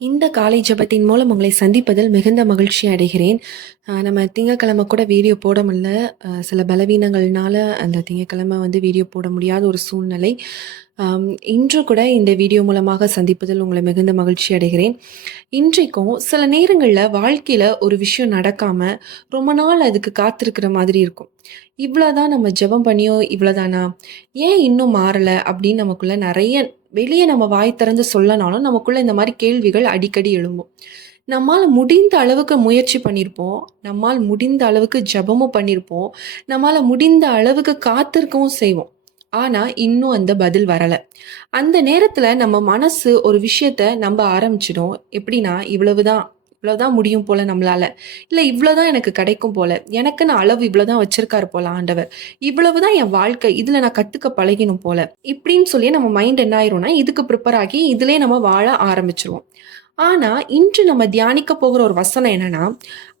இந்த காலை ஜெபத்தின் மூலம் உங்களை சந்திப்பதில் மிகுந்த மகிழ்ச்சி அடைகிறேன். நம்ம திங்கட்கிழமை கூட வீடியோ போட முடியல. சில பலவீனங்கள்னால அந்த திங்கட்கிழமை வீடியோ போட முடியாத ஒரு சூழ்நிலை. இன்று கூட இந்த வீடியோ மூலமாக சந்திப்பதில் உங்களை மிகுந்த மகிழ்ச்சி அடைகிறேன். இன்றைக்கும் சில நேரங்கள்ல வாழ்க்கையில ஒரு விஷயம் நடக்காம, ரொம்ப நாள் அதுக்கு காத்திருக்கிற மாதிரி இருக்கும். இவ்வளோதான் நம்ம ஜெபம் பண்ணியும் இவ்வளோதானா? ஏன் இன்னும் மாறல? அப்படின்னு நமக்குள்ள நெறைய வெளிய நம்ம வாய் திறந்து சொல்லனாலும், நமக்குள்ள இந்த மாரி கேள்விகள் அடிக்கடி எழும்பும். நம்மால முடிந்த அளவுக்கு முயற்சி பண்ணியிருப்போம். நம்மால் முடிந்த அளவுக்கு ஜெபமும் பண்ணியிருப்போம். நம்மால முடிந்த அளவுக்கு காத்திருக்கவும் செய்வோம். ஆனா, இன்னும் அந்த பதில் வரல. அந்த நேரத்துல நம்ம மனசு ஒரு விஷயத்த நம்ப ஆரம்பிச்சிடும். எப்படின்னா, இவ்வளவுதான் இவ்வளவுதான் முடியும் போல நம்மளால. இல்ல இவ்வளவுதான் எனக்கு கிடைக்கும் போல. எனக்குன்னு அளவு இவ்வளவுதான் வச்சிருக்காரு போல ஆண்டவர். இவ்வளவுதான் என் வாழ்க்கை. இதுல நான் கத்துக்க பழகினும் போல. இப்படின்னு சொல்லி நம்ம மைண்ட் என்ன ஆயிரும்னா, இதுக்கு ப்ரிப்பேர் ஆகி இதிலயே நம்ம வாழ ஆரம்பிச்சுருவோம். ஆனா, இன்று நம்ம தியானிக்க போகிற ஒரு வசனம் என்னன்னா,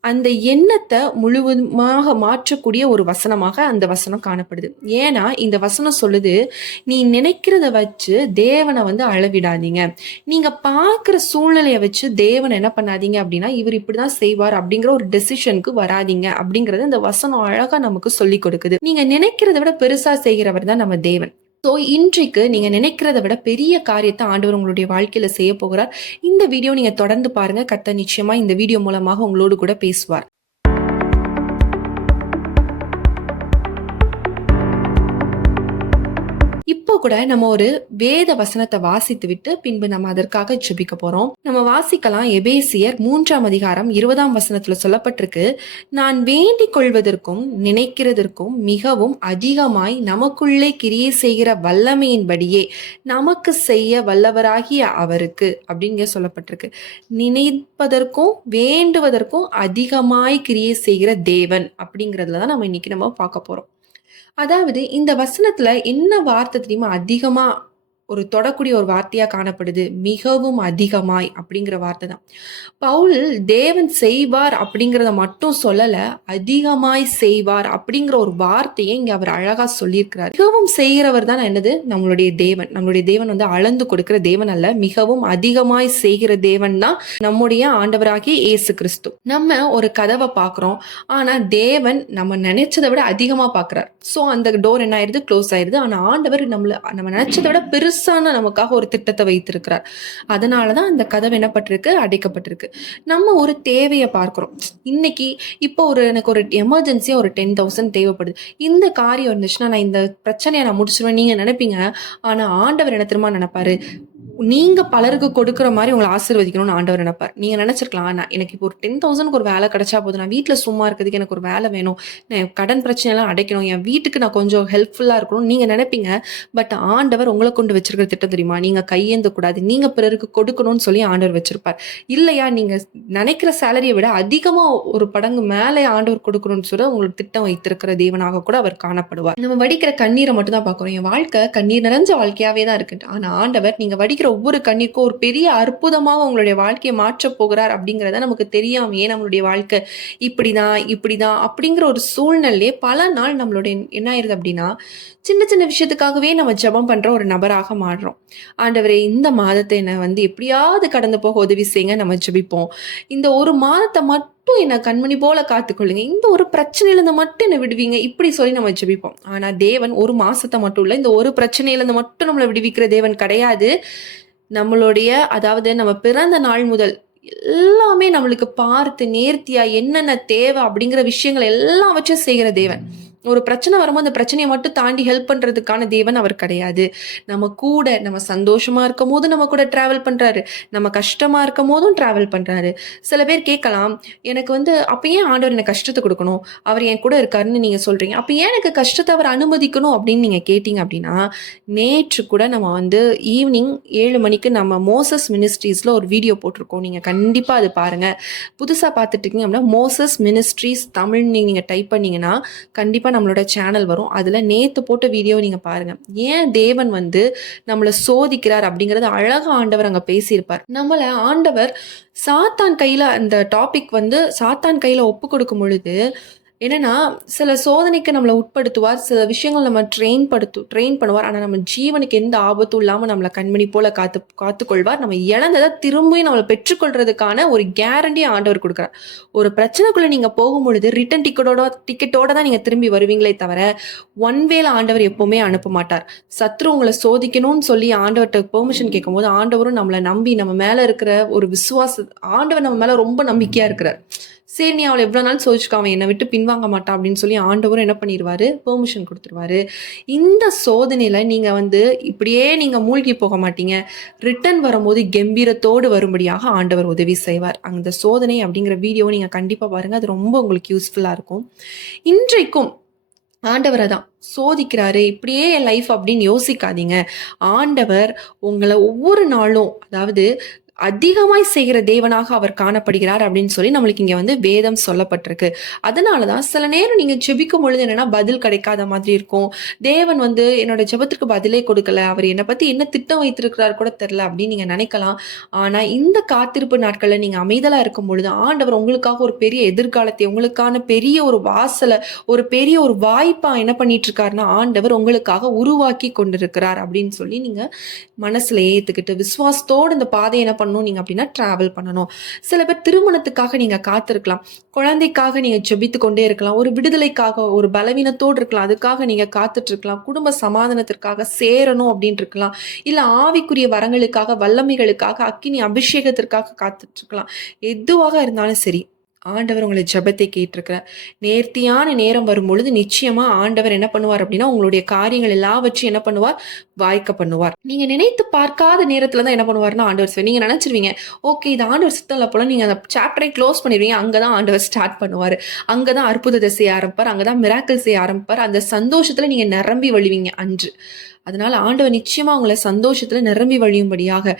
அந்த எண்ணத்த முழுவதுமாக மாற்றக்கூடிய ஒரு வசனமாக அந்த வசனம் காணப்படுது. ஏன்னா, இந்த வசனம் சொல்லுது, "நீ நினைக்கிறத வச்சு தேவன அளவிடாதீங்க. நீங்க பார்க்குற சூழ்நிலைய வச்சு தேவன என்ன பண்ணாதீங்க அப்டின்னா, இவரு இப்படிதான் செய்வார் அப்படிங்கிற ஒரு டெசிஷனுக்கு வராதீங்க." அப்படிங்கிறத இந்த வசனம் அழகா நமக்கு சொல்லிக் கொடுக்குது. நீங்க நினைக்கிறத விட பெருசா செய்கிறவர் தான் நம்ம தேவன். ஸோ, இன்றைக்கு நீங்க நினைக்கிறத விட பெரிய காரியத்த ஆண்டவர் உங்களுடைய வாழ்க்கையில செய்யப் போகிறார். இந்த வீடியோ நீங்க தொடர்ந்து பாருங்க. கர்த்தர் நிச்சயமா இந்த வீடியோ மூலமாக உங்களோடு கூட பேசுவார். இப்போ கூட நம்ம ஒரு வேத வசனத்தை வாசித்து விட்டு பின்பு நம்ம அதற்காக ஜெபிக்க போறோம். நம்ம வாசிக்கலாம். எபேசியர் 3ஆம் அதிகாரம் 20ஆம் வசனத்துல சொல்லப்பட்டிருக்கு. நான் வேண்டிக் கொள்வதற்கும் நினைக்கிறதற்கும் மிகவும் அதிகமாய் நமக்குள்ளே கிரியை செய்கிற வல்லமையின்படியே நமக்கு செய்ய வல்லவராகிய அவருக்கு அப்படிங்க சொல்லப்பட்டிருக்கு. நினைப்பதற்கும் வேண்டுவதற்கும் அதிகமாய் கிரியை செய்கிற தேவன் அப்படிங்கிறதுல தான் நம்ம இன்னைக்கு பார்க்க போறோம். அதாவது இந்த வசனத்துல என்ன வார்த்தை தெரியுமா? அதிகமா ஒரு தொடக்கூடிய ஒரு வார்த்தையா காணப்படுது. மிகவும் அதிகமாய் அப்படிங்கிற வார்த்தை தான். பவுல் தேவன் செய்வார் அப்படிங்கிறத மட்டும் சொல்லல. அதிகமாய் செய்வார் அப்படிங்கிற ஒரு வார்த்தையை இங்க அவர் அழகா சொல்லியிருக்கிறார். மிகவும் செய்கிறவர் தான் என்னது? நம்மளுடைய தேவன். நம்மளுடைய தேவன் அளந்து கொடுக்கிற தேவன் அல்ல. மிகவும் அதிகமாய் செய்கிற தேவன் தான் நம்முடைய ஆண்டவராகிய இயேசு கிறிஸ்து. நம்ம ஒரு கதவை பார்க்கிறோம். ஆனா தேவன் நம்ம நினைச்சதை விட அதிகமா பார்க்கிறார். சோ அந்த டோர் என்ன ஆயிருது? க்ளோஸ் ஆயிருது. ஆனா ஆண்டவர் நம்ம நினைச்சதை விட பெருசான நமக்காக ஒரு திட்டத்தை வைத்திருக்கிறார். அதனாலதான் அந்த கதவு என்னப்பட்டிருக்கு? அடைக்கப்பட்டிருக்கு. நம்ம ஒரு தேவையை பார்க்கிறோம். இன்னைக்கு இப்போ எனக்கு ஒரு எமர்ஜென்சியா ஒரு 10,000 தேவைப்படுது. இந்த காரியம் இருந்துச்சுன்னா நான் இந்த பிரச்சனையை நான் முடிச்சிருவேன் நீங்க நினைப்பீங்க. ஆனா ஆண்டவர் என்ன தெரியுமா நினைப்பாரு? நீங்க பலருக்கு கொடுக்குற மாதிரி உங்களை ஆசீர்வதிக்கணும்னு ஆண்டவர் நினைப்பார். நீங்க நினைச்சிருக்கலாம், நான் எனக்கு இப்போ ஒரு 10,000க்கு ஒரு வேலை கிடைச்சா போதும். நான் வீட்டில் சும்மா இருக்கிறதுக்கு எனக்கு ஒரு வேலை வேணும். நான் என் கடன் பிரச்சனையெல்லாம் அடைக்கணும். என் வீட்டுக்கு நான் கொஞ்சம் ஹெல்ப்ஃபுல்லா இருக்கணும் நீங்க நினைப்பீங்க. பட் ஆண்டவர் உங்களை கொண்டு வச்சிருக்கிற திட்டம் தெரியுமா? நீங்க கையேந்த கூடாது. நீங்க பிறருக்கு கொடுக்கணும்னு சொல்லி ஆண்டவர் வச்சிருப்பார். இல்லையா, நீங்க நினைக்கிற சேலரியை விட அதிகமா ஒரு படங்கு மேலே ஆண்டவர் கொடுக்கணும்னு சொல்லி உங்களுக்கு திட்டம் வைத்திருக்கிற தேவனாக கூட அவர் காணப்படுவார். நம்ம வடிக்கிற கண்ணீரை மட்டும் தான் பார்க்குறோம். என் வாழ்க்கை கண்ணீர் நிறைஞ்ச வாழ்க்கையாவே தான் இருக்கு. ஆனா ஆண்டவர் நீங்க வடிக்கிற ஒவ்வொரு கண்ணீருக்கும் ஒரு பெரிய அற்புதமாக உங்களுடைய வாழ்க்கையை மாற்றப் போகிறார் அப்படிங்கிறத நமக்கு தெரியாமையே நம்மளுடைய வாழ்க்கை இப்படிதான் அப்படிங்கிற ஒரு சூழ்நிலையே பல நாள் நம்மளுடைய என்ன ஆயிருது அப்படின்னா, சின்ன சின்ன விஷயத்துக்காகவே நம்ம ஜெபம் பண்ற ஒரு நபராக மாறுறோம். ஆண்டவரே, இந்த மாதத்தை என்ன எப்படியாவது கடந்து போக உதவி செய்யுங்க நம்ம ஜெபிப்போம். இந்த ஒரு மாதத்தை மட்டும் என்ன கண்மணி போல காத்துக்கொள்ளுங்க. இந்த ஒரு பிரச்சனையில இருந்து மட்டும் என்ன விடுவீங்க. இப்படி சொல்லி நம்ம ஜெபிப்போம். ஆனா தேவன் ஒரு மாசத்தை மட்டும் இல்ல, இந்த ஒரு பிரச்சனையில இருந்து மட்டும் நம்மளை விடுவிக்கிற தேவன் கிடையாது. நம்மளுடைய அதாவது நம்ம பிறந்த நாள் முதல் எல்லாமே நம்மளுக்கு பார்த்து நேர்த்தியா என்னென்ன தேவை அப்படிங்கிற விஷயங்கள் எல்லாம் வச்சு செய்கிற தேவன். ஒரு பிரச்சனை வரும்போது அந்த பிரச்சனையை மட்டும் தாண்டி ஹெல்ப் பண்றதுக்கான தேவன் அவர் கிடையாது. நம்ம கூட நம்ம சந்தோஷமா இருக்கும் போது நம்ம கூட டிராவல் பண்றாரு. நம்ம கஷ்டமா இருக்கும் போதும் டிராவல் பண்றாரு. சில பேர் கேட்கலாம், எனக்கு அப்ப ஏன் ஆண்டவர் எனக்கு கஷ்டத்தை கொடுக்கணும்? அவர் என் கூட இருக்காருன்னு நீங்க சொல்றீங்க. அப்ப ஏன் எனக்கு கஷ்டத்தை அவர் அனுமதிக்கணும் அப்படின்னு நீங்க கேட்டீங்க அப்படின்னா, நேற்று கூட நம்ம ஈவினிங் 7 மணிக்கு நம்ம மோசஸ் மினிஸ்ட்ரீஸ்ல ஒரு வீடியோ போட்டிருக்கோம். நீங்க கண்டிப்பா அது பாருங்க. புதுசா பார்த்துட்டு இருக்கீங்க அப்படின்னா மோசஸ் மினிஸ்ட்ரீஸ் தமிழ் நீங்க டைப் பண்ணீங்கன்னா கண்டிப்பா நம்மளோட சேனல் வரும். அதுல நேத்து போட்ட வீடியோ நீங்க பாருங்க. ஏன் தேவன் நம்மள சோதிக்கிறார் அப்படிங்கறது அழகா ஆண்டவர் அங்க பேசியிருப்பார். நம்மள ஆண்டவர் சாத்தான் கையில அந்த டாபிக் சாத்தான் கையில ஒப்பு கொடுக்கும் பொழுது என்னன்னா, சில சோதனைக்கு நம்மள உட்படுத்துவார். சில விஷயங்கள் நம்ம ட்ரெயின் பண்ணுவார். ஆனா, நம்ம ஜீவனுக்கு எந்த ஆபத்தும் இல்லாம நம்மள கண்மணி போல காத்துக்கொள்வார். நம்ம இழந்தத திரும்பியும் நம்மள பெற்றுக்கொள்றதுக்கான ஒரு கேரண்டி ஆண்டவர் குடுக்குறார். ஒரு பிரச்சனைக்குள்ள நீங்க போகும்பொழுது ரிட்டர்ன் டிக்கெட்டோட தான் நீங்க திரும்பி வருவீங்களே தவிர, ஒன் வேல ஆண்டவர் எப்பவுமே அனுப்ப மாட்டார். சத்ரு உங்கள சோதிக்கணும்னு சொல்லி ஆண்டவர்ட்ட பெர்மிஷன் கேட்கும்போது, ஆண்டவரும் நம்மள நம்பி நம்ம மேல இருக்கிற ஒரு ஆண்டவர் நம்ம மேல ரொம்ப நம்பிக்கையா இருக்கிறார். சரி நீ அவள எவ்வளோ நாள் சோதிச்சுக்க, அவன் என்னை விட்டு பின்வாங்க மாட்டான் அப்படின்னு சொல்லி ஆண்டவரும் என்ன பண்ணிருவாரு, பெர்மிஷன் குடுத்துருவாரு. இந்த சோதனையில நீங்க இப்படியே நீங்க மூழ்கி போக மாட்டீங்க. ரிட்டர்ன் வரும்போது கெம்பீரத்தோடு வரும்படியாக ஆண்டவர் உதவி செய்வார். அந்த சோதனை அப்படிங்கிற வீடியோவ நீங்க கண்டிப்பா பாருங்க. அது ரொம்ப உங்களுக்கு யூஸ்ஃபுல்லா இருக்கும். இன்றைக்கும் ஆண்டவர தான் சோதிக்கிறாரு. இப்படியே என் லைஃப் அப்படின்னு யோசிக்காதீங்க. ஆண்டவர் உங்கள ஒவ்வொரு நாளும் அதிகமாய் செய்கிற தேவனாக அவர் காணப்படுகிறார் அப்படின்னு சொல்லி நம்மளுக்கு இங்க வேதம் சொல்லப்பட்டிருக்கு. அதனாலதான் சில நேரம் நீங்க ஜெபிக்கும் பொழுது என்னன்னா பதில் கிடைக்காத மாதிரி இருக்கும். தேவன் என்னோட ஜெபத்திற்கு பதிலே கொடுக்கல, அவர் என்னை பத்தி என்ன திட்டம் வைத்திருக்கிறார் கூட தெரியல அப்படின்னு நீங்க நினைக்கலாம். ஆனா இந்த காத்திருப்பு நாட்கள்ல நீங்க அமைதலா இருக்கும் பொழுது ஆண்டவர் உங்களுக்காக ஒரு பெரிய எதிர்காலத்தை, உங்களுக்கான பெரிய ஒரு வாசலை, ஒரு பெரிய ஒரு வாய்ப்பா என்ன பண்ணிட்டு இருக்காருன்னா ஆண்டவர் உங்களுக்காக உருவாக்கி கொண்டிருக்கிறார் அப்படின்னு சொல்லி நீங்க மனசுல ஏத்துக்கிட்டு விசுவாசத்தோடு இந்த பாதையை என்ன பண்ணணும் நீங்க அப்படின்னா டிராவல் பண்ணணும். சில பேர் திருமணத்துக்காக நீங்க காத்திருக்கலாம், குழந்தைக்காக நீங்க ஜெபித்து கொண்டே இருக்கலாம், ஒரு விடுதலைக்காக ஒரு பலவீனத்தோடு இருக்கலாம், அதுக்காக நீங்க காத்துட்டு இருக்கலாம், குடும்ப சமாதானத்திற்காக சேரணும் அப்படின்னு இருக்கலாம், இல்ல ஆவிக்குரிய வரங்களுக்காக வல்லமைகளுக்காக அக்கினி அபிஷேகத்திற்காக காத்துட்டு இருக்கலாம். எதுவாக இருந்தாலும் சரி ஆண்டவர் உங்களை ஜெபத்தை கேட்டிருக்கிறார். நேர்த்தியான நேரம் வரும்பொழுது நிச்சயமா ஆண்டவர் என்ன பண்ணுவார் அப்படின்னா உங்களுடைய காரியங்கள் எல்லாவற்றையும் என்ன பண்ணுவார், வாய்க்க பண்ணுவார். நீங்க நினைத்து பார்க்காத நேரத்துல தான் என்ன பண்ணுவார்னா ஆண்டவர் செய்வார். நீங்க நினைச்சிருவீங்க ஓகே இது ஆண்டவர் சித்தம் இல்ல போல, நீங்க அந்த சாப்டரை க்ளோஸ் பண்ணிடுவீங்க. அங்கதான் ஆண்டவர் ஸ்டார்ட் பண்ணுவாரு. அங்கதான் அற்புதத்தை செய்ய ஆரம்பிப்பார், அங்கதான் மிராக்கிள் செய்ய ஆரம்பிப்பார். அந்த சந்தோஷத்துல நீங்க நிரம்பி வழிவீங்க அன்று. அதனால ஆண்டவர் நிச்சயமா உங்களை சந்தோஷத்துல நிரம்பி வழியும்படியாக,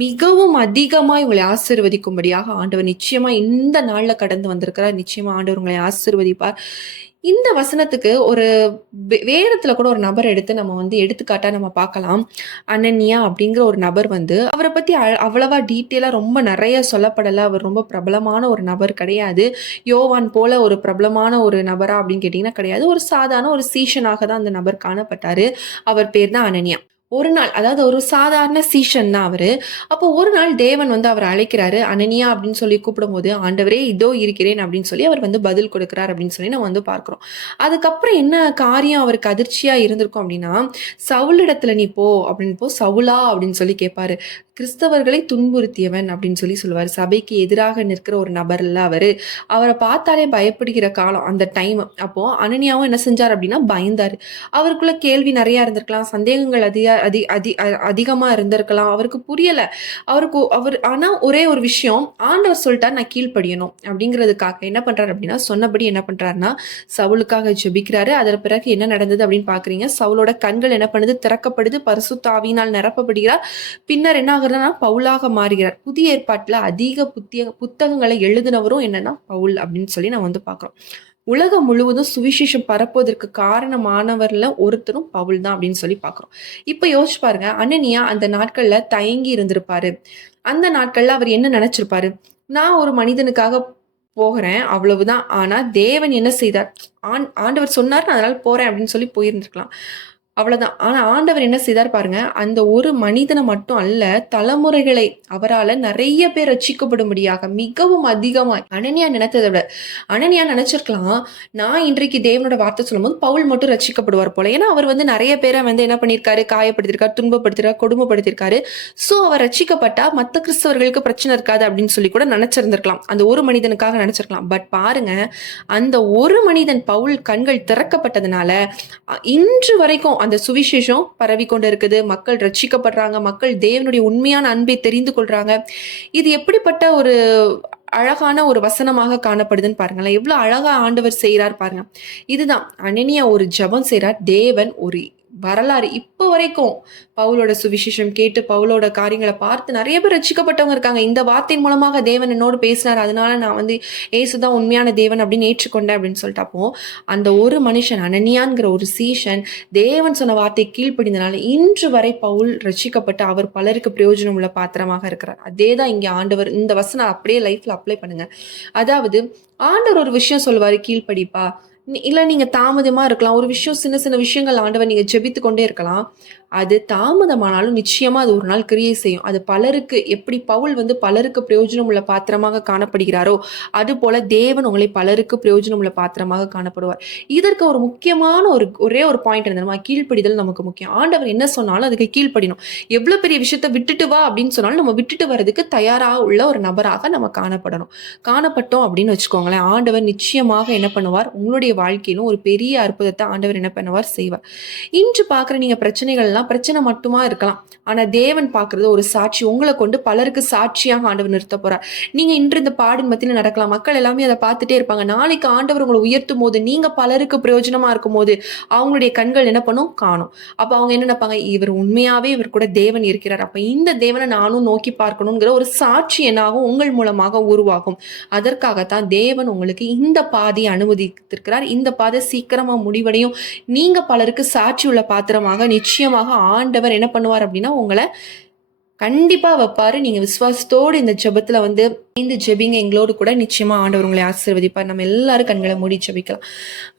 மிகவும் அதிகமாய் உங்களை ஆசீர்வதிக்கும்படியாக ஆண்டவர் நிச்சயமா இந்த நாள்ல கடந்து வந்திருக்கிறார். நிச்சயமா ஆண்டவர் உங்களை ஆசீர்வதிப்பார். இந்த வசனத்துக்கு ஒரு வேதத்துல கூட ஒரு நபர் எடுத்து நம்ம எடுத்துக்காட்டா நம்ம பார்க்கலாம். அனன்யா அப்படிங்கிற ஒரு நபர் அவரை பத்தி அவ்வளவா டீட்டெயிலா ரொம்ப நிறைய சொல்லப்படல. அவர் ரொம்ப பிரபலமான ஒரு நபர் கிடையாது. யோவான் போல ஒரு பிரபலமான ஒரு நபரா அப்படின்னு கேட்டீங்கன்னா கிடையாது. ஒரு சாதாரண ஒரு சீஷனாக தான் அந்த நபர் காணப்பட்டாரு. அவர் பேர் தான் அனன்யா. ஒரு நாள் ஒரு சாதாரண சீஷன் தான் அவரு. அப்போ ஒரு நாள் தேவன் அவரை அழைக்கிறாரு. அனனியா அப்படின்னு சொல்லி கூப்பிடும்போது, ஆண்டவரே இதோ இருக்கிறேன் அப்படின்னு சொல்லி அவர் பதில் கொடுக்கிறார் அப்படின்னு சொல்லி நம்ம பார்க்கிறோம். அதுக்கப்புறம் என்ன காரியம் அவருக்கு அதிர்ச்சியா இருந்திருக்கும் அப்படின்னா, சவுலிடத்துல நீ போ அப்படின்னு சவுலா அப்படின்னு சொல்லி கேட்பாரு. கிறிஸ்தவர்களை துன்புறுத்தியவன் அப்படின்னு சொல்லி சொல்லுவார். சபைக்கு எதிராக நிற்கிற ஒரு நபர் இல்ல அவரு. அவரை பார்த்தாலே பயப்படுகிற காலம் அந்த டைம். அப்போ அனனியாவும் என்ன செஞ்சார் அப்படின்னா பயந்தாரு. அவருக்குள்ள கேள்வி நிறைய இருந்திருக்கலாம், சந்தேகங்கள் அதிகமா இருந்திருக்கலாம். அவருக்கு புரியல. ஆனா ஒரே ஒரு விஷயம், ஆண்டவர் சொல்லிட்டார் நான் கீழ்ப்படியணும் அப்படிங்கிறதுக்காக என்ன பண்றாரு அப்படின்னா சொன்னபடி என்ன பண்றாருன்னா சவுலுக்காக ஜெபிக்கிறாரு. அதன் பிறகு என்ன நடந்தது அப்படின்னு பாக்குறீங்க. சவுலோட கண்கள் என்ன பண்ணுது, திறக்கப்படுது, பரிசுத்த ஆவியினால் நிரப்பப்படுகிறார். பின்னர் என்ன ஆகுறதுன்னா பவுலாக மாறுகிறார். புதிய ஏற்பாட்டுல அதிக புத்தகங்களை எழுதினவரும் என்னன்னா பவுல் அப்படின்னு சொல்லி நான் பாக்குறோம். உலகம் முழுவதும் சுவிசேஷம் பரப்புவதற்கு காரணமானவர்ல ஒருத்தரும் பவுல் தான் அப்படின்னு சொல்லி பாக்குறோம். இப்ப யோசிச்சு பாருங்க, அனனியா அந்த நாட்கள்ல தயங்கி இருந்திருப்பாரு. அந்த நாட்கள்ல அவர் என்ன நினைச்சிருப்பாரு, நான் ஒரு மனிதனுக்காக போகிறேன் அவ்வளவுதான். ஆனா தேவன் என்ன செய்தார், ஆண்டவர் சொன்னார் அதனால போறேன் அப்படின்னு சொல்லி போயிருந்திருக்கலாம், அவ்வளவுதான். ஆனா ஆண்டவர் என்ன செய்தார் பாருங்க, அந்த ஒரு மனிதனை மட்டும் அல்ல, தலைமுறைகளை அவரால நிறைய பேர் ரட்சிக்கப்படும்படியாக மிகவும் அதிகமாய் அனனியா நினைத்ததை விட, அனனியா நினைச்சிருக்கலாம் நான் இன்றைக்கு தேவனோட வார்த்தை சொல்லும்போது பவுல் மட்டும் ரட்சிக்கப்படுவார் போல. ஏன்னா அவர் நிறைய பேரை என்ன பண்ணியிருக்காரு, காயப்படுத்திருக்காரு, துன்பப்படுத்திருக்காரு, கொடுமைப்படுத்திருக்காரு. சோ அவர் ரட்சிக்கப்பட்டா மத்த கிறிஸ்தவர்களுக்கு பிரச்சனை இருக்காது அப்படின்னு சொல்லி கூட நினைச்சிருந்திருக்கலாம். அந்த ஒரு மனிதனுக்காக நினைச்சிருக்கலாம். பட் பாருங்க, அந்த ஒரு மனிதன் பவுல் கண்கள் திறக்கப்பட்டதுனால இன்று வரைக்கும் அந்த சுவிசேஷம் பரவி கொண்டு இருக்குது. மக்கள் ரட்சிக்கப்படுறாங்க, மக்கள் தேவனுடைய உண்மையான அன்பை தெரிந்து கொள்றாங்க. இது எப்படிப்பட்ட ஒரு அழகான ஒரு வசனமாக காணப்படுதுன்னு பாருங்களேன். எவ்வளவு அழகா ஆண்டவர் செய்யறார் பாருங்க. இதுதான் அனனியா ஒரு ஜெபம் செய்றார். தேவன் ஒரு வரலாறு இப்போ வரைக்கும் பவுலோட சுவிசேஷம் கேட்டு பவுலோட காரியங்களை பார்த்து நிறைய பேர் ரட்சிக்கப்பட்டவங்க இருக்காங்க. இந்த வார்த்தையின் மூலமாக தேவன் என்னோடு பேசினார், அதனால நான் ஏசுதான் உண்மையான தேவன் அப்படின்னு ஏற்றுக்கொண்டேன் அப்படின்னு சொல்லிட்டு, அப்போ அந்த ஒரு மனுஷன் அனனியான்கிற ஒரு சீஷன் தேவன் சொன்ன வார்த்தை கீழ்ப்படிந்தனால இன்று வரை பவுல் ரட்சிக்கப்பட்டு அவர் பலருக்கு பிரயோஜனம் உள்ள பாத்திரமாக இருக்கிறார். அதேதான் இங்க ஆண்டவர் இந்த வசனம் அப்படியே லைஃப்ல அப்ளை பண்ணுங்க. அதாவது ஆண்டவர் ஒரு விஷயம் சொல்லுவாரு, கீழ்ப்படிப்பா, இல்ல நீங்க தாமதமா இருக்கலாம். ஒரு விஷயம் சின்ன சின்ன விஷயங்கள் ஆண்டவர் நீங்க ஜெபித்துக் கொண்டே இருக்கலாம். அது தாமதமானாலும் நிச்சயமா அது ஒரு நாள் கிரியை செய்யும். அது பலருக்கு எப்படி பவுல் வந்து பலருக்கு பிரயோஜனம் உள்ள பாத்திரமாக காணப்படுகிறாரோ, அதுபோல தேவன் உங்களை பலருக்கு பிரயோஜனம் உள்ள பாத்திரமாக காணப்படுவார். இதற்கு ஒரு முக்கியமான ஒரே ஒரு பாயிண்ட் என்ன தெரியுமா? கீழ்ப்படிதல் நமக்கு முக்கியம். ஆண்டவர் என்ன சொன்னாலும் அதுக்கு கீழ்ப்படியணும். எவ்வளவு பெரிய விஷயத்த விட்டுட்டு வா அப்படின்னு சொன்னாலும் நம்ம விட்டுட்டு வர்றதுக்கு தயாரா உள்ள ஒரு நபராக நம்ம காணப்படணும். காணப்பட்டோம் அப்படின்னு வச்சுக்கோங்களேன், ஆண்டவர் நிச்சயமாக என்ன பண்ணுவார்? உங்களுடைய வாழ்க்கையிலும் ஒரு பெரிய அற்புதத்தை ஆண்டவர் என்ன பண்ணுவார்? செய்வார். இன்று பார்க்குற நீங்க பிரச்சனைகள்லாம் பிரச்சனை மட்டுமா இருக்கலாம். ஆனா தேவன் பார்க்கிறது ஒரு சாட்சி. உங்களை கொண்டு பலருக்கு சாட்சியாக ஆண்டவர் நிறுத்த போறார். நீங்க இன்று இந்த பாடின் மத்தியில நடக்கலாம். மக்கள் எல்லாமே அதை பார்த்துட்டே இருப்பாங்க. நாளைக்கு ஆண்டவர் உங்களை உயர்த்தும் போது, நீங்க பலருக்கு பிரயோஜனமா இருக்கும் போது, அவங்களுடைய கண்கள் என்ன பண்ணும்? காணும். அப்ப அவங்க என்ன நினைப்பாங்க? இவர் உண்மையாவே இவர் கூட தேவன் இருக்கிறார். அப்ப இந்த தேவனை நானும் நோக்கி பார்க்கணுங்கிற ஒரு சாட்சி என்னாகும்? உங்கள் மூலமாக உருவாகும். அதற்காகத்தான் தேவன் உங்களுக்கு இந்த பாதையை அனுமதித்திருக்கிறார். இந்த பாதை சீக்கிரமா முடிவடையும். நீங்க பலருக்கு சாட்சி உள்ள பாத்திரமாக நிச்சயமாக ஆண்டவர் என்ன பண்ணுவார் அப்படின்னா உங்களை கண்டிப்பா வைப்பாரு. நீங்க விசுவாசத்தோடு இந்த ஜெபத்துல வந்து இந்த ஜெபிங்க எங்களோடு கூட. நிச்சயமா ஆண்டவர் உங்களை ஆசீர்வதிப்பார். நம்ம எல்லாரும் கண்களை மூடி ஜெபிக்கலாம்.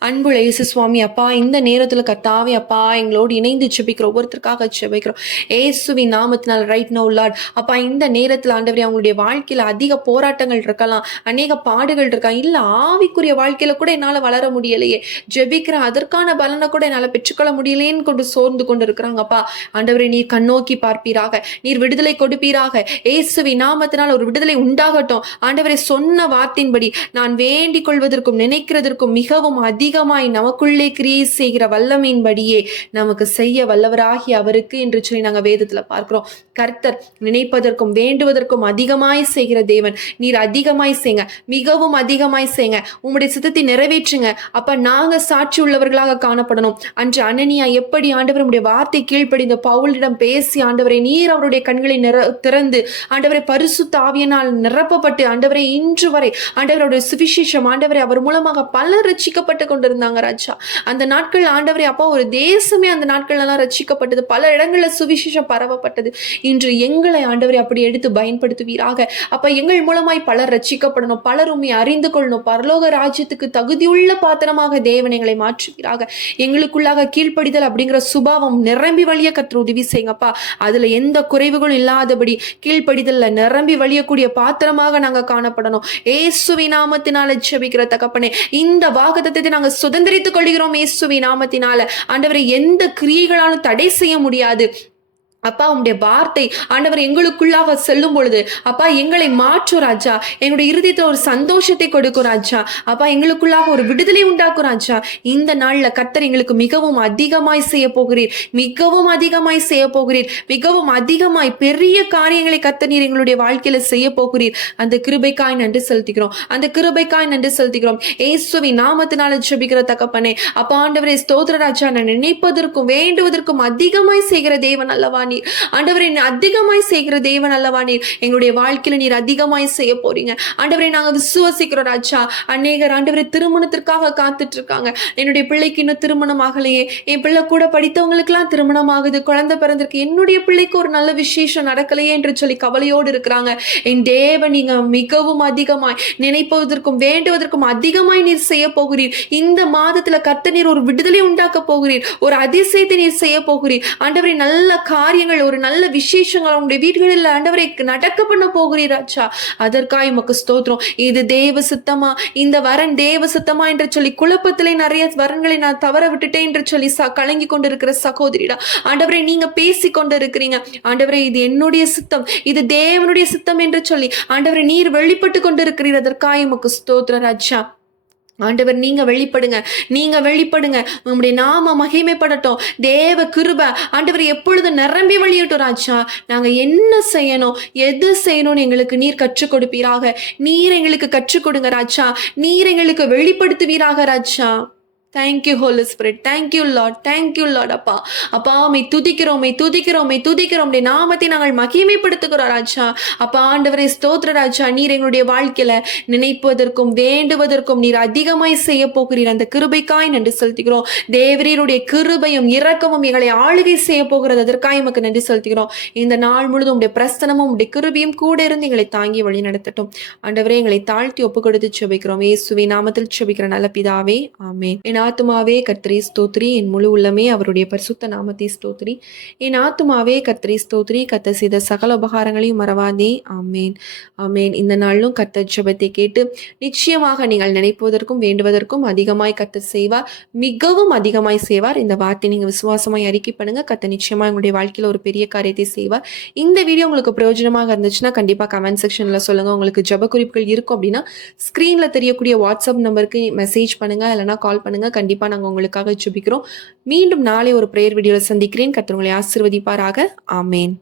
அன்புள்ள இயேசு சுவாமி, அப்பா இந்த நேரத்துல கர்த்தாவே அப்பா எங்களோடு இணைந்து ஜெபிக்கிறோம். ஒவ்வொருத்தருக்காக ஜெபிக்கிறோம் இயேசுவின் நாமத்தினால் ரைட் நவ் லார்ட். அப்பா இந்த நேரத்துல ஆண்டவரே அவங்களுடைய வாழ்க்கையில அதிக போராட்டங்கள் இருக்கலாம், அநேக பாடுகள் இருக்கலாம், இல்ல ஆவிக்குரிய வாழ்க்கையில கூட என்னால வளர முடியலையே, ஜெபிக்கிற அதற்கான பலனை கூட என்னால பெற்றுக்கொள்ள முடியலையேன்னு கொண்டு சோர்ந்து கொண்டு இருக்கிறாங்கப்பா. ஆண்டவரே நீர் கண்ணோக்கி பார்ப்பீராக, நீர் விடுதலை கொடுப்பீராக. இயேசுவின் நாமத்தினால் ஒரு விடுதலை உண்டாகட்டும். ஆண்டவரே சொன்ன வார்த்தையின்படி நான் வேண்டிக் கொள்வதற்கும் நினைக்கிறதற்கும் மிகவும் அதிகமாய் நமக்குள்ளே கிரியை செய்கிற வல்லமையின்படியே நமக்கு செய்ய வல்லவராகி அவருக்கு என்று சொல்லி நாங்க வேதத்துல பார்க்கிறோம். கர்த்தர் நினைப்பதற்கும் வேண்டுவதற்கும் அதிகமாய் செய்கிற தேவன். நீர் அதிகமாய் செய்யுங்க, மிகவும் அதிகமாய் செய்யுங்க, உம்முடைய சித்தத்தை நிறைவேற்றுங்க. அப்ப நாங்க சாட்சி உள்ளவர்களாக காணப்படணும். அன்று அனனியா எப்படி ஆண்டவர் உம்முடைய வார்த்தை கீழ்ப்படிந்த பவுலிடம் பேசி ஆண்டவரை நீர் அவருடைய கண்களை திறந்து ஆண்டவரை பரிசுத்த ஆவியினால் நிரப்பப்பட்டு ஆண்டவரை இன்று வரை ஆண்டவருடைய சுவிசேஷம் ஆண்டவரை அவர் மூலமாக பலர் ரட்சிக்கப்பட்டு கொண்டிருந்தாங்க ராஜா. அந்த நாட்கள் ஆண்டவரை அப்பா ஒரு தேசமே அந்த நாட்கள் எல்லாம் ரட்சிக்கப்பட்டது, பல இடங்கள்ல சுவிசேஷம் பரவப்பட்டது. இன்று எங்களை ஆண்டவரை அப்படி எடுத்து பயன்படுத்துவீராக. அப்ப எங்கள் மூலமாய் பலர் ரட்சிக்கப்படணும், பலர் உண்மை அறிந்து கொள்ளணும், பரலோக ராஜ்யத்துக்கு தகுதியுள்ள பாத்திரமாக தேவன் எங்களை மாற்றுவீராக. எங்களுக்குள்ளாக கீழ்ப்படிதல் அப்படிங்கிற சுபாவம் நிரம்பி வழிய கற்று உதவி செய்யுங்கப்பா. அதுல எந்த குறைவுகளும் இல்லாதபடி கீழ்ப்படிதல்ல நிரம்பி வழியக்கூடிய பாத்திரமாக நாங்க காணப்படணும். இயேசுவின் நாமத்தினால ஜெபிக்கிற தகப்பனே, இந்த வாக்குத்தத்தத்தை நாங்க சுதந்திரித்துக் கொள்கிறோம் இயேசுவின் நாமத்தினால. ஆண்டவரை எந்த கிரியைகளாலும் தடை செய்ய முடியாது. அப்பா உம்முடைய வார்த்தை ஆண்டவர் எங்களுக்குள்ளாக செல்லும் பொழுது அப்பா எங்களை மாற்றும் ராஜா. எங்களுடைய இருதயத்தில் ஒரு சந்தோஷத்தை கொடுக்கும் ராஜா. அப்பா எங்களுக்குள்ளாக ஒரு விடுதலை உண்டாக்கும் ராஜா. இந்த நாள்ல கர்த்தர் எங்களுக்கு மிகவும் அதிகமாய் செய்ய போகிறீர், மிகவும் அதிகமாய் செய்ய போகிறீர், மிகவும் அதிகமாய் பெரிய காரியங்களை கர்த்தர் நீர் எங்களுடைய வாழ்க்கையில செய்ய போகிறீர். அந்த கிருபைக்காய் நன்றி செலுத்துகிறோம், அந்த கிருபைக்காய் நன்றி செலுத்துகிறோம். இயேசுவின் நாமத்தினால ஜெபிக்கிற தகப்பனே அப்பா ஆண்டவரே ஸ்தோத்திர ராஜா. நான் நினைப்பதற்கும் வேண்டுவதற்கும் அதிகமாய் செய்கிற தேவன் அல்லவா நீர். ஆண்டவரே அதிகமாய் செய்கிற தேவன் அல்லவா நீர். எங்களுடைய வாழ்க்கையில நீர் அதிகமாய் செய்ய போறீங்க ஆண்டவரே. நாங்க விசுவாசிக்கிறோம் ராஜா. அநேகர் ஆண்டவரே திருமணத்திற்காக காத்துட்டு இருக்காங்க. என்னுடைய பிள்ளைக்கு இன்னும் திருமணம் ஆகலையே, என் பிள்ளை கூட படித்தவங்களுக்கு எல்லாம் திருமணம் ஆகுது, குழந்தை பிறந்திருக்கு, என்னுடைய பிள்ளைக்கு ஒரு நல்ல விசேஷம் நடக்கலையே என்று சொல்லி கவலையோடு இருக்கிறாங்க. என் தேவன் நீங்க மிகவும் அதிகமாய் நினைப்பதற்கும் வேண்டுவதற்கும் அதிகமாய் நீர் செய்ய போகிறீர். இந்த மாதத்துல கர்த்தர் நீர் ஒரு விடுதலை உண்டாக்க போகிறீர், ஒரு அதிசயத்தை நீர் செய்ய போகிறீர் ஆண்டவரே. நல்ல காரியங்கள், ஒரு நல்ல விசேஷங்கள் உங்களுடைய வீடுகளில் ஆண்டவரை நடக்க பண்ண போகிறீர் ராஜா. அதற்காக உமக்கு ஸ்தோத்திரம். இது தேவ சித்தமா, இந்த வரன் தேவ சித்தமா என்று சொல்லி குழப்பத்திலே நிறைய வரன்களை நான் தவற விட்டுட்டேன் என்று சொல்லி கலங்கி கொண்டிருக்கிற சகோதரிடா ஆண்டவரை நீங்க பேசி கொண்டு இருக்கிறீங்க. ஆண்டவரை இது என்னுடைய சித்தம், இது தேவனுடைய சித்தம் என்று சொல்லி ஆண்டவரை நீர் வெளிப்பட்டு கொண்டு இருக்கிறீர். அதற்காக உமக்கு ஸ்தோத்திரம் ராஜா. ஆண்டவர் நீங்க வெளிப்படுங்க, நீங்க வெளிப்படுங்க, உங்களுடைய நாம மகிமைப்படட்டும். தேவ கிருபை ஆண்டவர் எப்பொழுதும் நிரம்பி வழியட்டும் ராஜா. நாங்க என்ன செய்யணும், எது செய்யணும்னு எங்களுக்கு நீர் கற்றுக் கொடுப்பீராக. நீர் எங்களுக்கு கற்றுக் கொடுங்க ராஜா. நீர் எங்களுக்கு வெளிப்படுத்துவீராக ராஜா. Thank you Holy Spirit. Thank you Lord. Thank you Lord அப்பா. அப்பா உம்மை துதிக்கிறோம், உம்மை துதிக்கிறோம், உம்மை துதிக்கிறோம். உம்முடைய நாமத்தை நாங்கள் மகிமைப்படுத்துகிறோம் ராஜா. அப்பா ஆண்டவரே ஸ்தோத்திர ராஜா. நீர் எங்களுடைய வாழ்க்கையில நினைப்பதற்கும் வேண்டுவதற்கும் நீர் அதிகமாய் செய்ய போகிறீர். அந்த கிருபைக்காய் நன்றி செலுத்துகிறோம். தேவரீருடைய கிருபையும் இரக்கமும் எங்களை ஆளுகை செய்ய போகிறது. அதற்காக எமக்கு நன்றி செலுத்துகிறோம். இந்த நாள் முழுதும் உடைய பிரஸ்தனமும் உடைய கிருபையும் கூட இருந்து எங்களை தாங்கி வழி நடத்தட்டும். ஆண்டவரே எங்களை தாழ்த்தி ஒப்பு கொடுத்து செபிக்கிறோம். இயேசுவின் நாமத்தில் செபிக்கிற நல்ல பிதாவே, ஆமென். என் ஆத்துமாவே கர்த்தரை ஸ்தோத்திரி, என் முழு உள்ளமே அவருடைய பரிசுத்த நாமத்தை ஸ்தோத்திரி. என் ஆத்துமாவே கர்த்தரை ஸ்தோத்திரி, கர்த்தர் செய்த சகல உபகாரங்களையும் மறவாதே. ஆமென், ஆமென். இந்த நாளிலும் கர்த்தர் ஜெபத்தை கேட்டு நிச்சயமாக நீங்கள் நினைப்பதற்கும் வேண்டுவதற்கும் அதிகமாய் கர்த்தர் செய்வார், மிகவும் அதிகமாய் செய்வார். இந்த வார்த்தை நீங்க விசுவாசமாய் அறிக்கை பண்ணுங்க. கர்த்தர் நிச்சயமா உங்களுடைய வாழ்க்கையில ஒரு பெரிய காரியத்தை செய்வார். இந்த வீடியோ உங்களுக்கு பிரயோஜனமாக இருந்துச்சுன்னா கண்டிப்பா கமெண்ட் செக்ஷன்ல சொல்லுங்க. உங்களுக்கு ஜெப குறிப்புகள் இருக்கும் அப்படின்னா ஸ்கிரீன்ல தெரியக்கூடிய வாட்ஸ்அப் நம்பருக்கு மெசேஜ் பண்ணுங்க, இல்லைன்னா கால் பண்ணுங்க. கண்டிப்பா நாங்க உங்களுக்காக ஜெபிக்கிறோம். மீண்டும் நாளை ஒரு பிரேயர் வீடியோல சந்திக்கிறேன். கர்த்தர் உங்களை ஆசீர்வதிப்பாராக. ஆமென்.